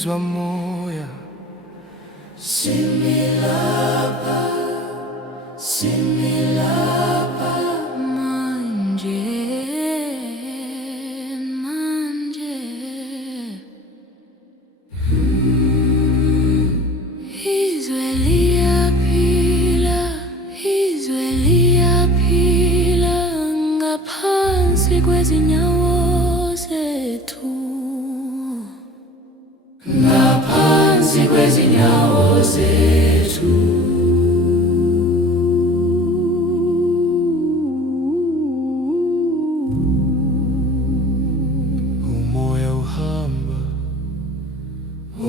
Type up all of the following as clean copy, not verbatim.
sizwa moya. Similapa, similapa, manje, manje. Izwe liyaphila ngaphansi kwezinyawo zethu, ngaphansi kwezinyawo zethu. Umoya uhamba,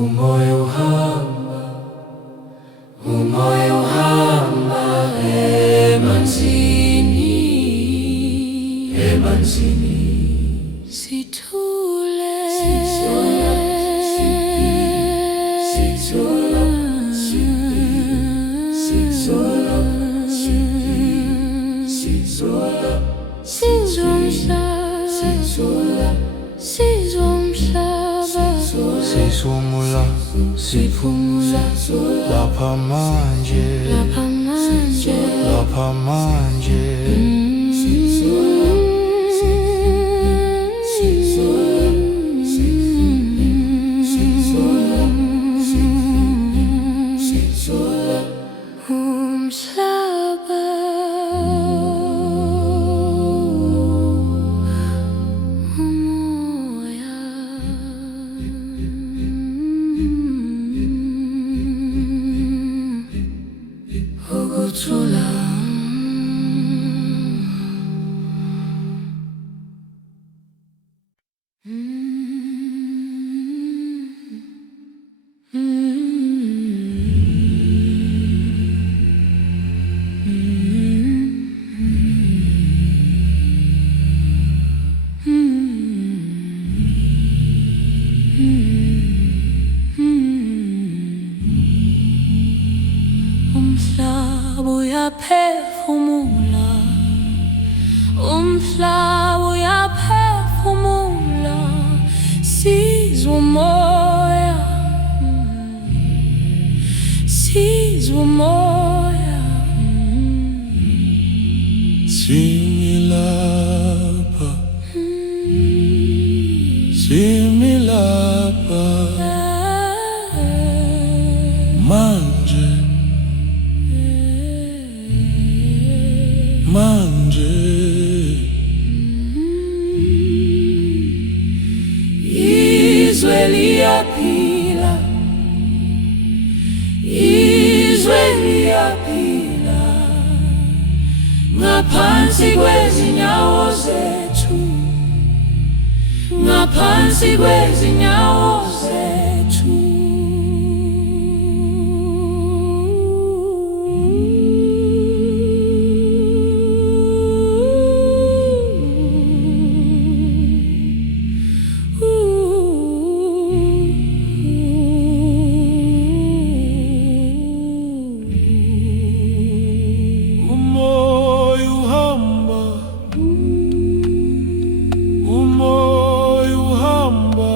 Umoya uhamba, umoya uhamba emanzini, emanzini. Sithule, sithula, sithula, sithula, sithula, sizwa umhlaba, sisumula, siphumula, lapha manje, lapha manje, lapha manje. Umhlaba, umoya, ukuthula. Umhlaba uyaphefumula, umhlaba uyaphefumula, sizwa umoya, sizwa umoya. Similapa, similapa, manje, manje. Izwe liyaphila, izwe liyaphila ngaphansi kwezinyawo zethu, ngaphansi kwezinyawo zethu. Umoya uhamba, umoya uhamba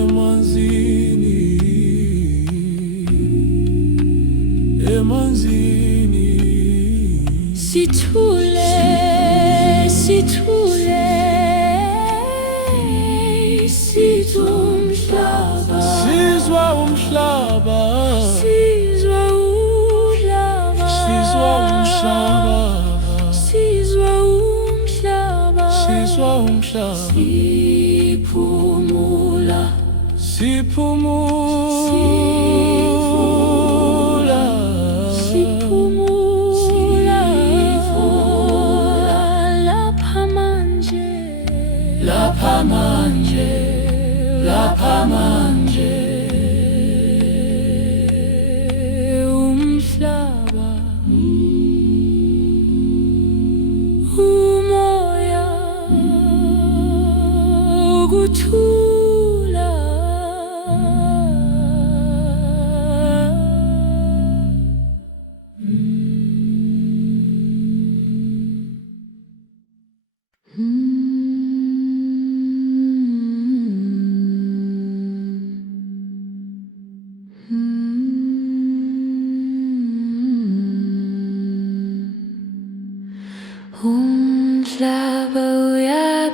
emanzini, emanzini. Sithule, sithule, sizwa umhlaba, Sizwa umhlaba, sizwa umhlaba, sizwa umhlaba, sizwa umhlaba, sizwa umhlaba. siphumula, Siphumula, siphumula, lapha manje, lapha manje, lapha manje. Umhlaba, umoya, ukuthula.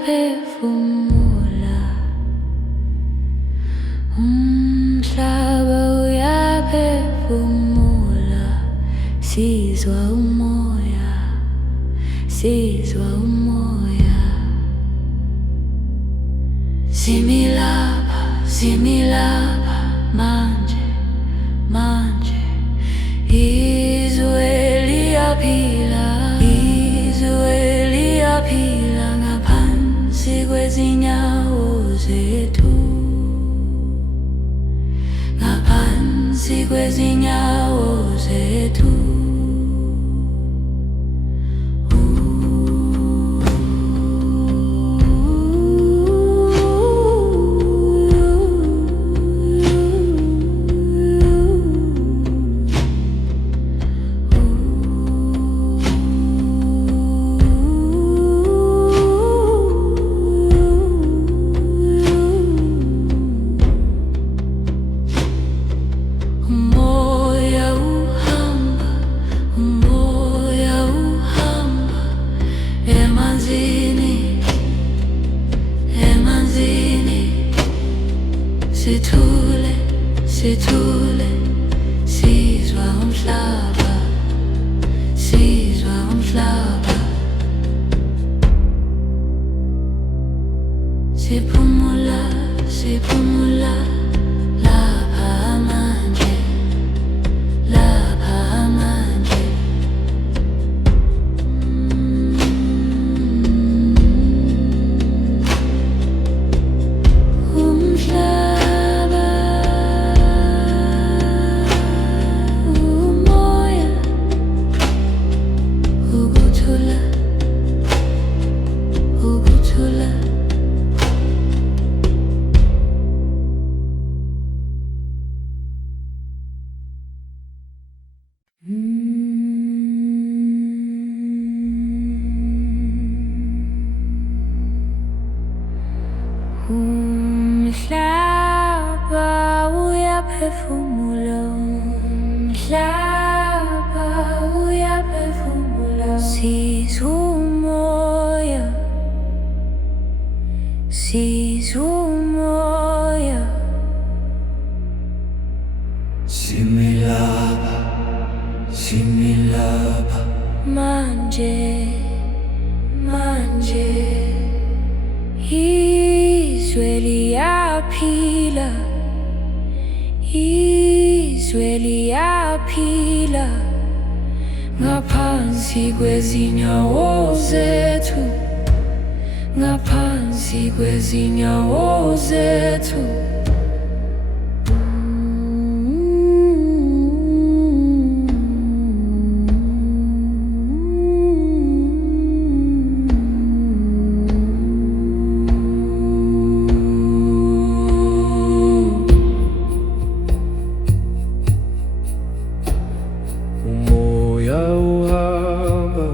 uyaphefumula, umhlaba uyaphefumula, sizwa umoya, sizwa umoya. Similapha, similapha manje, manje. Izwe liyaphila, izwe liyaphila ngaphansi kwezinyawo zethu, ngaphansi kwezinyawo zethu. Sithule, sithule, sizwa umhlaba, sizwa umhlaba. Siphumula, siphumula, lapha manje, lapha manje. Umhlaba, umoya, ukuthula, ukuthula. Umhlaba uyaphefumula, umhlaba uyaphefumula, sizwa umoya, sizwa umoya. Similapha, similapha Manje, manje. Izwe liyaphila, izwe liyaphila ngaphansi kwezinyawo zethu, ngaphansi kwezinyawo zethu. Umoya uhamba,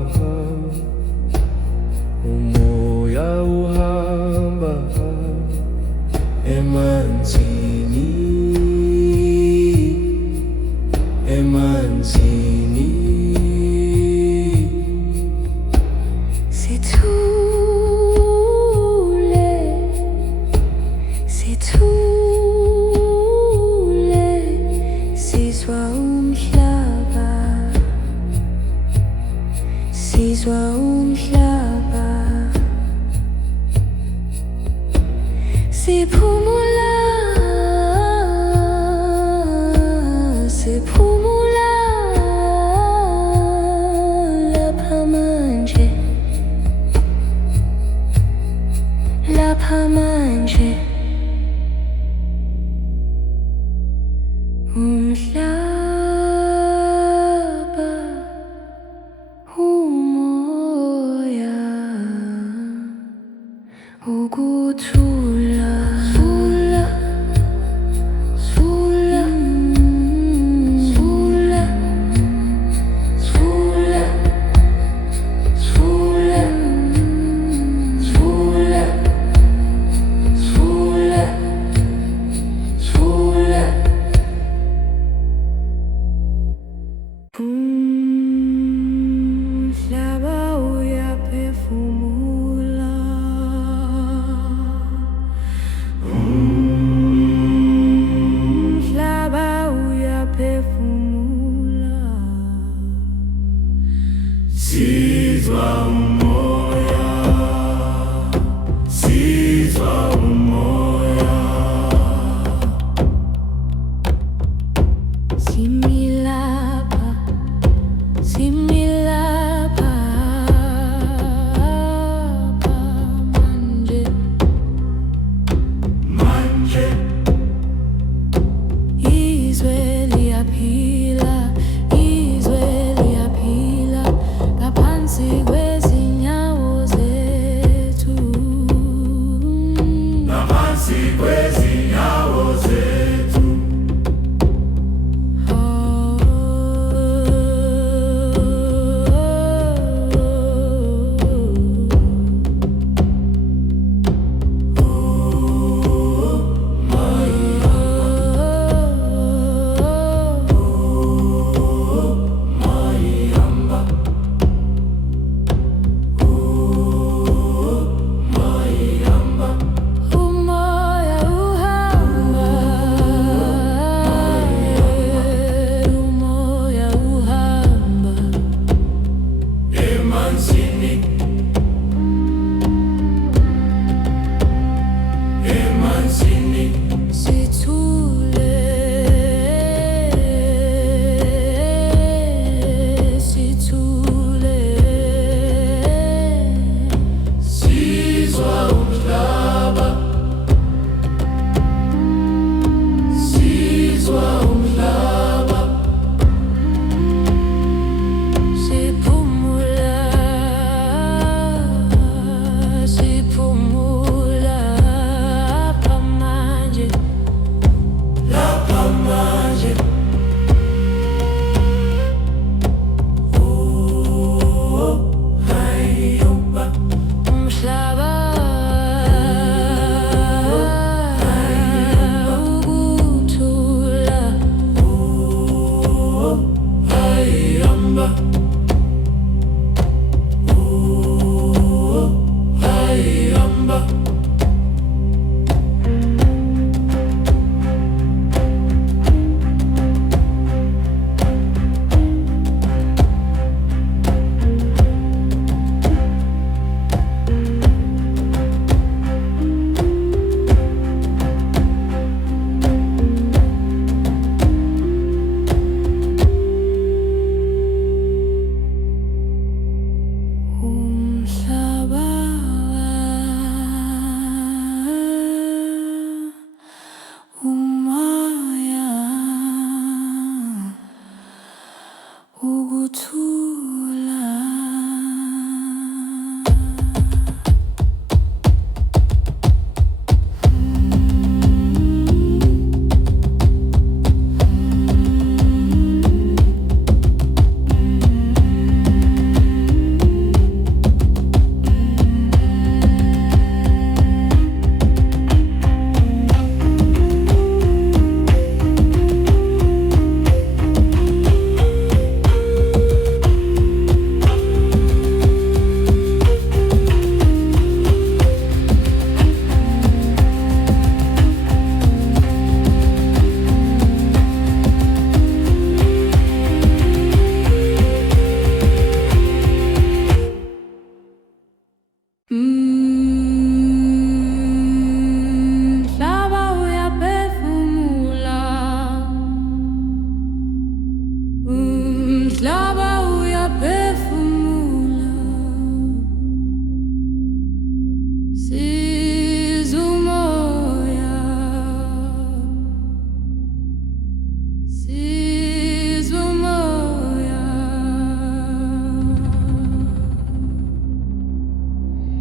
umoya uhamba emanzini, emanzini. Sithule, sithule, sizwa umhlaba, sizwa umhlaba. Siphumula, siphumula, lapha manje, lapha manje. Umhlaba, umoya, ukuthula, thula, thula, thula, thula, thula, thula, thula, thula. Umhlaba uyaphefumula.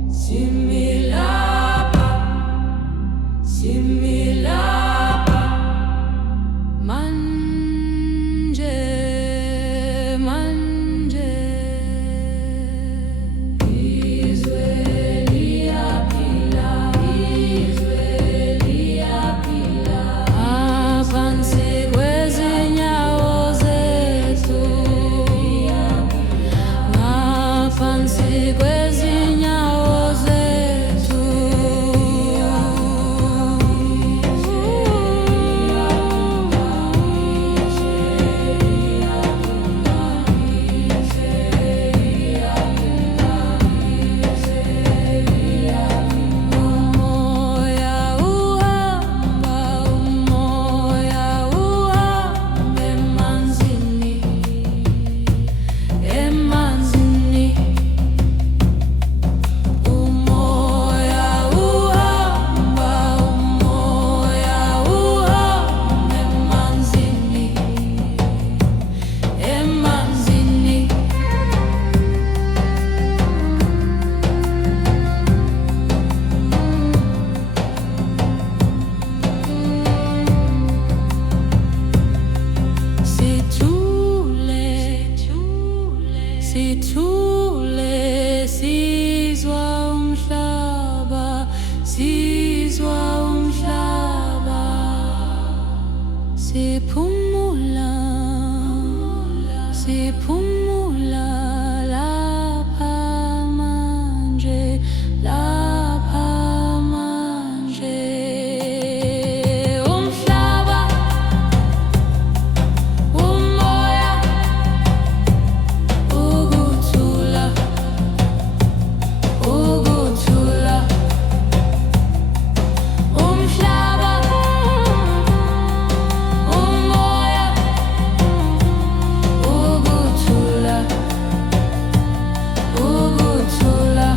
Similapa, similapa, manje, manje. Izwe liyaphila, izwe liyaphila. Aphansi kwezinyawo zethu, ngaphansi kwezinyawo zethu. Umoya uhamba, umoya uhamba emanzini, emanzini. Umoya uhamba, umoya uhamba emanzini, emanzini. Sithule, sithule, sizwa umhlaba, sizwa umhlaba. Siphumula, siphumula lapha manje, lapha manje. Umhlaba, umoya, ukuthula, ukuthula. Umhlaba, umoya, ukuthula, ukuthula.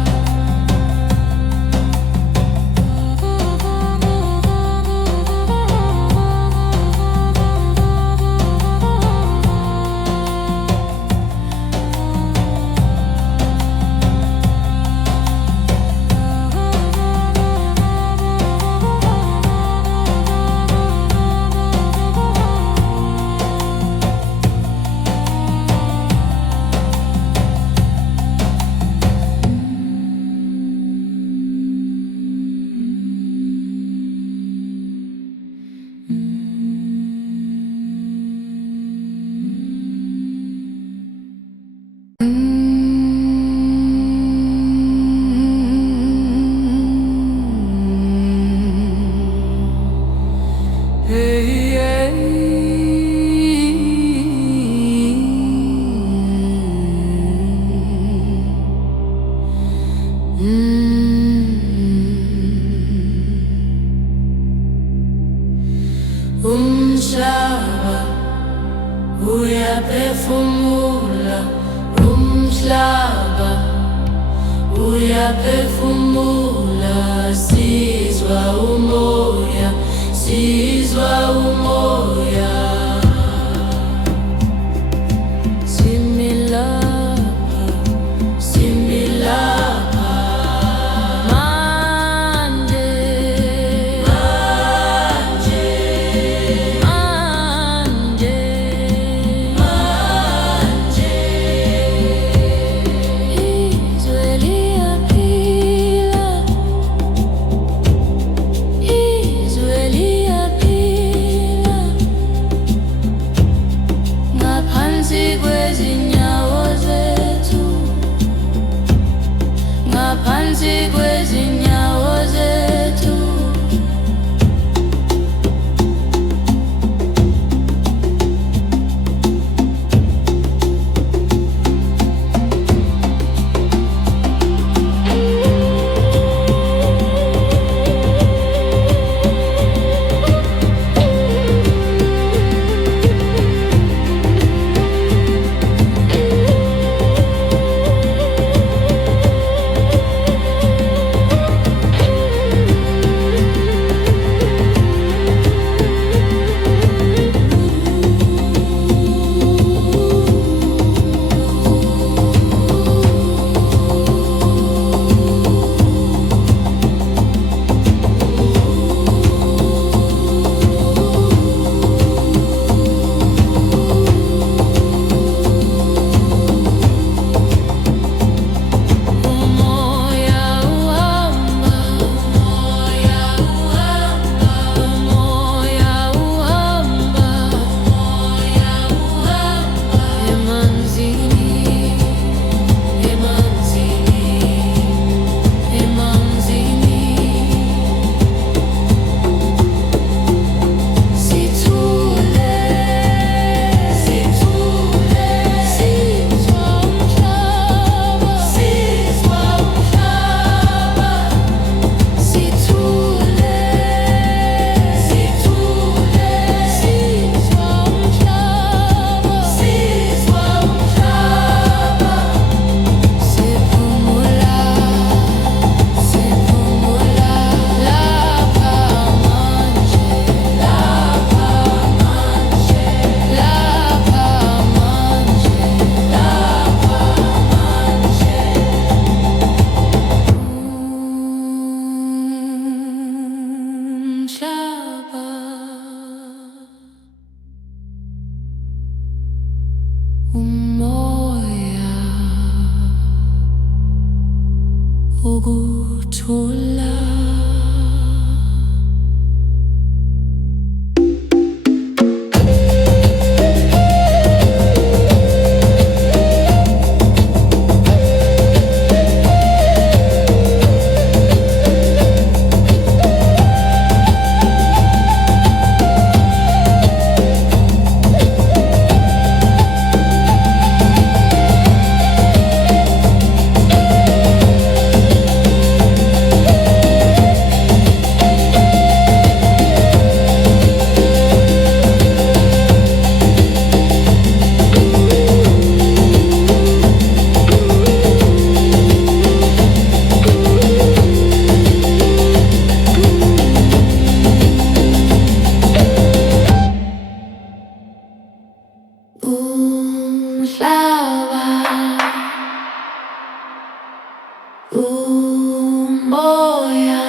Hey, hey. Umhlaba uyaphefumula, umhlaba uyaphefumula. Sizwa umoya, sizwa umoya. Similapa, similapa, manje, manje, manje, manje. Izwe liyaphila, umoya.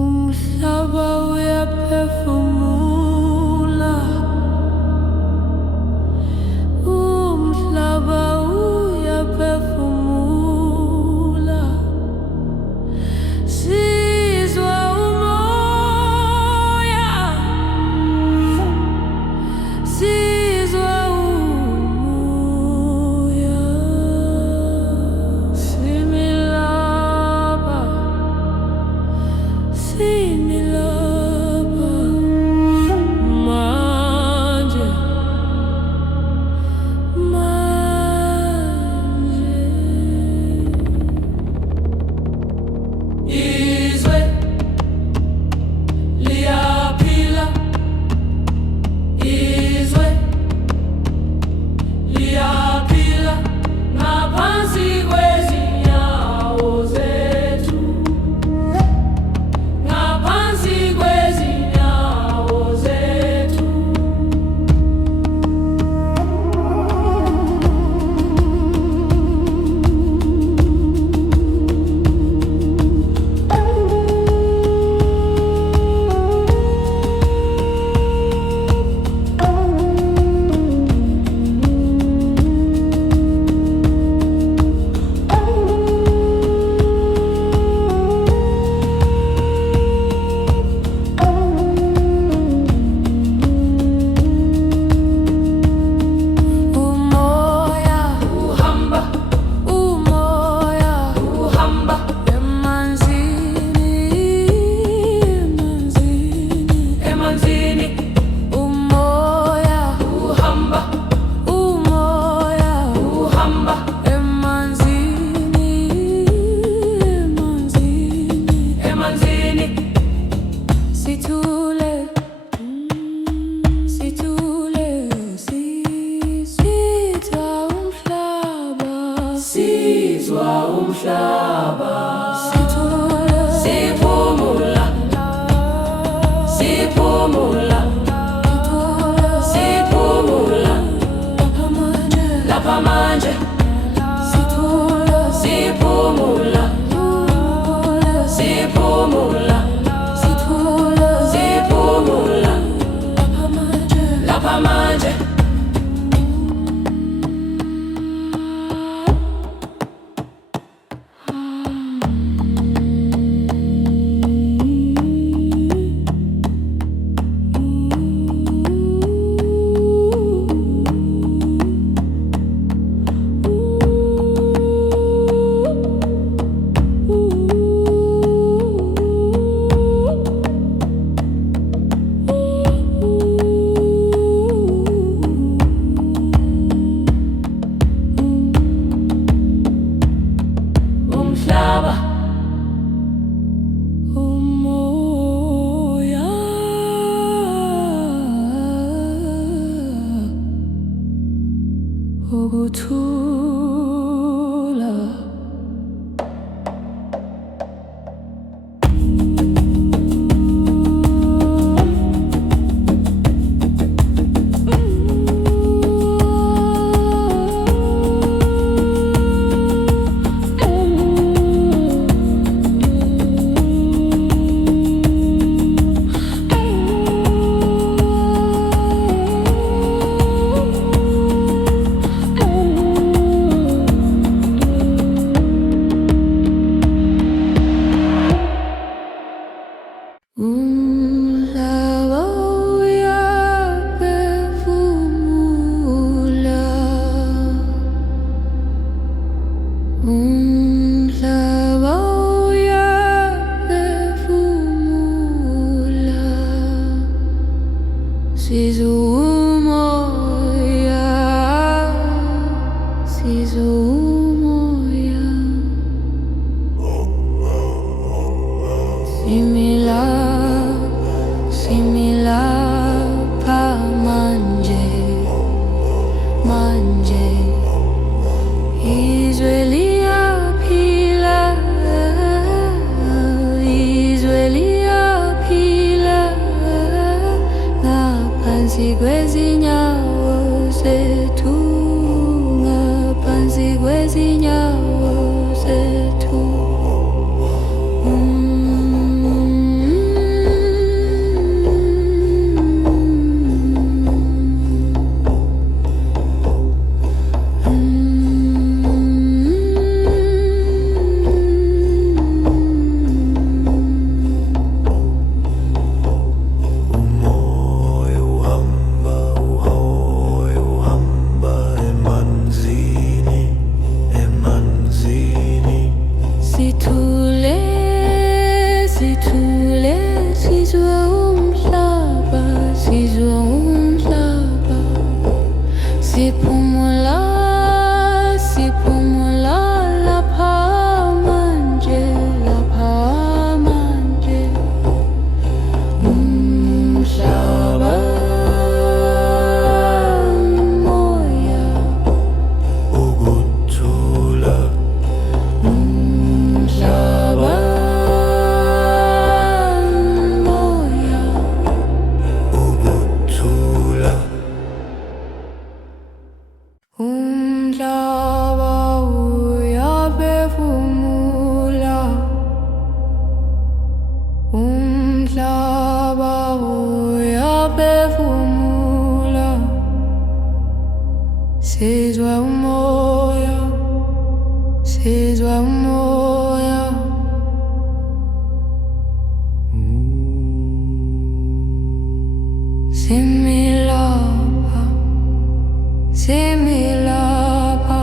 Umhlaba uyaphefumula, umhlaba uyaphefumula, sizwa umoya, sizwa umoya, similaba, similaba, manje, manje. Izwe liyaphila, izwe liyaphila ngaphansi kwezinyawo zethu, ngaphansi kwezinyawo zethu. Umoya uhamba, umoya uhamba emanzini, emanzini, emanzini. Umoya uhamba, umoya uhamba emanzini, emanzini, emanzini. Sithule, sithule, sizwa umhlaba, sizwa umhlaba. Sithule, siphumula, siphumula, siphumula, lapha manje. Sithule, siphumula, siphumula, sithule, siphumula, lapha manje. Umhlaba, umoya, ukuthula. Umhlaba uyaphefumula, umhlaba uyaphefumula, sizwa umoya, sizwa umoya. Simila, simila, pama. ngaphansi kwezinyawo zethu, ngaphansi kwezinyawo zethu. Sipumula lapha manje, lapha manje. Umhlaba, moya, ukuthula. umhlaba, moya, Ukuthula. umhlaba uyaphefumula, umhlaba uyaphefumula. Sizwa umoya, sizwa umoya. Similapha, similapha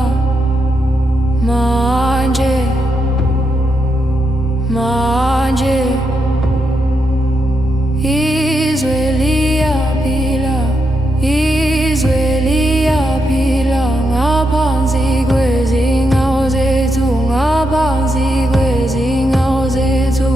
manje, manje. Izwe liyaphila, izwe liyaphila ngaphansi kwezinyawo zethu, ngaphansi kwezinyawo zethu.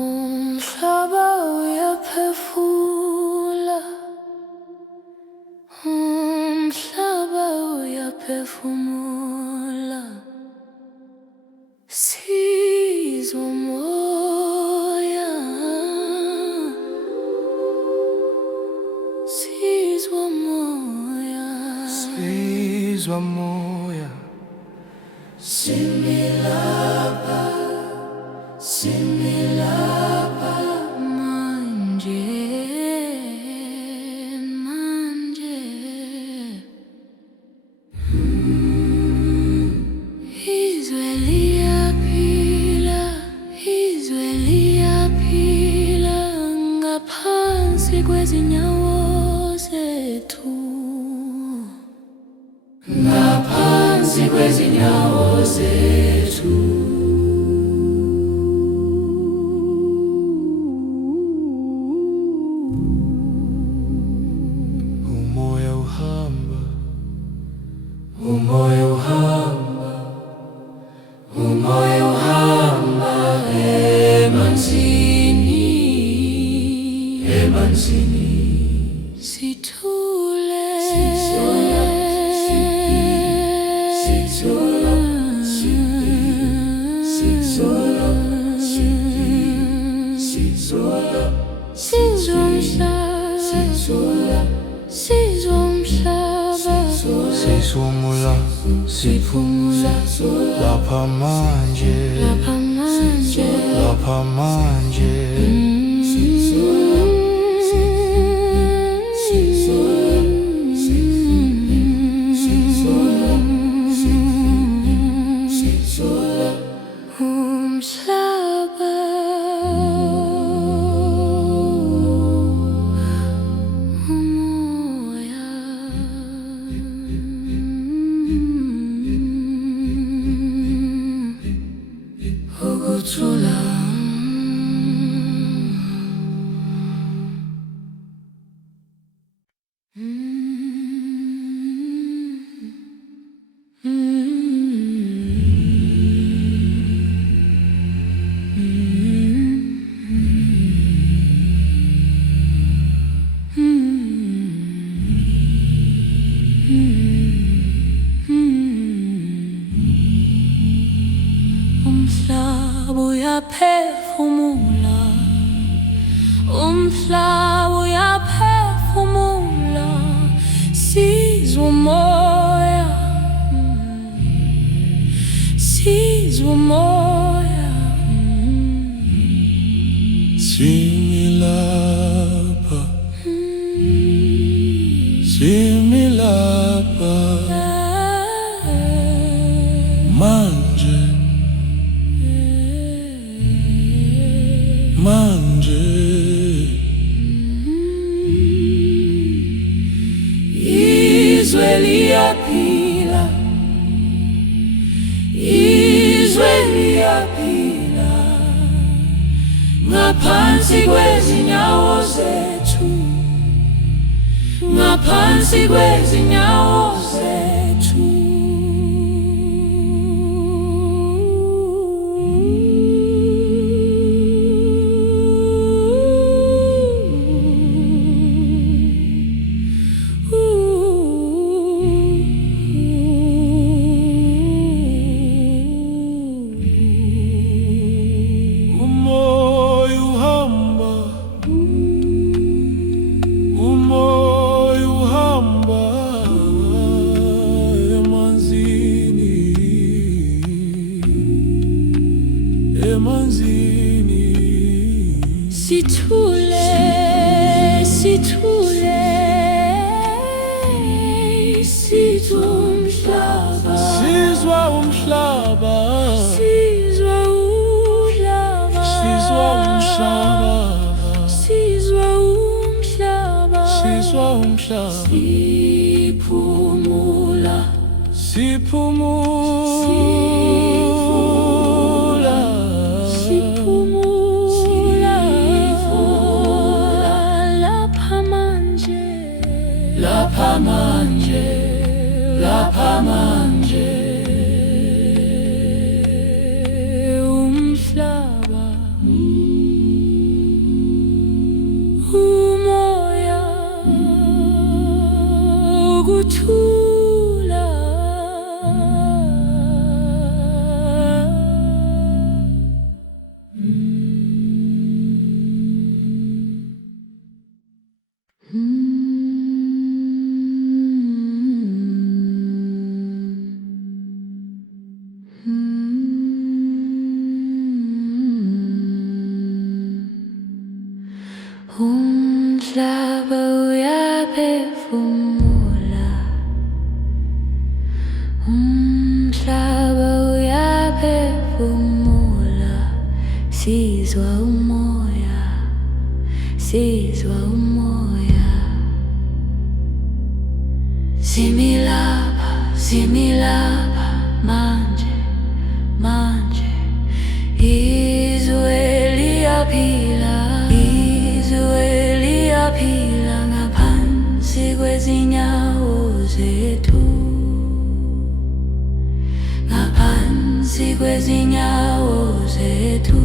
Umhlaba uyaphefumula, umhlaba uyaphefumula. Sizwa umoya, sizwa umoya, Sizwa moya. similapha, similapha manje, manje. Izwe liyaphila, izwe liyaphila ngaphansi kwezinyawo zethu, ngaphansi kwezinyawo zethu. ecansini. Sithule, sithola, sithola, sithola, sithola, sizomhlaba, sizomhlaba, Sisumula, siphumula lapha manje, lapha manje, lapha manje. Umhlaba, umoya, ukuthula. Umhlaba uyaphefumula, umhlaba uyaphefumula, sizwa umoya, sizwa umoya. Similapa, similapa, manje, manje. Izwe liyaphila, izwe liyaphila, ngaphansi kwezinyawo zethu, ngaphansi kwezinyawo zethu. Umoya uhamba, umoya uhamba emanzini, emanzini. Sithule, sithule, sizwa umhlaba, Sizwa umhlaba, sizwa umhlaba, sizwa umhlaba, sizwa umhlaba, sizwa umhlaba. siphumula, Siphumula, siphumula, lapha manje, lapha manje, lapha manje. Umhlaba, umoya, ukuthula. Umhlaba uyaphefumula, umhlaba uyaphefumula, sizwa umoya, sizwa umoya. Similapa, similapa, manje, manje. Izwe liyaphila, izwe liyaphila, ngaphansi kwezinyawo zethu, ngaphansi kwezinyawo zethu.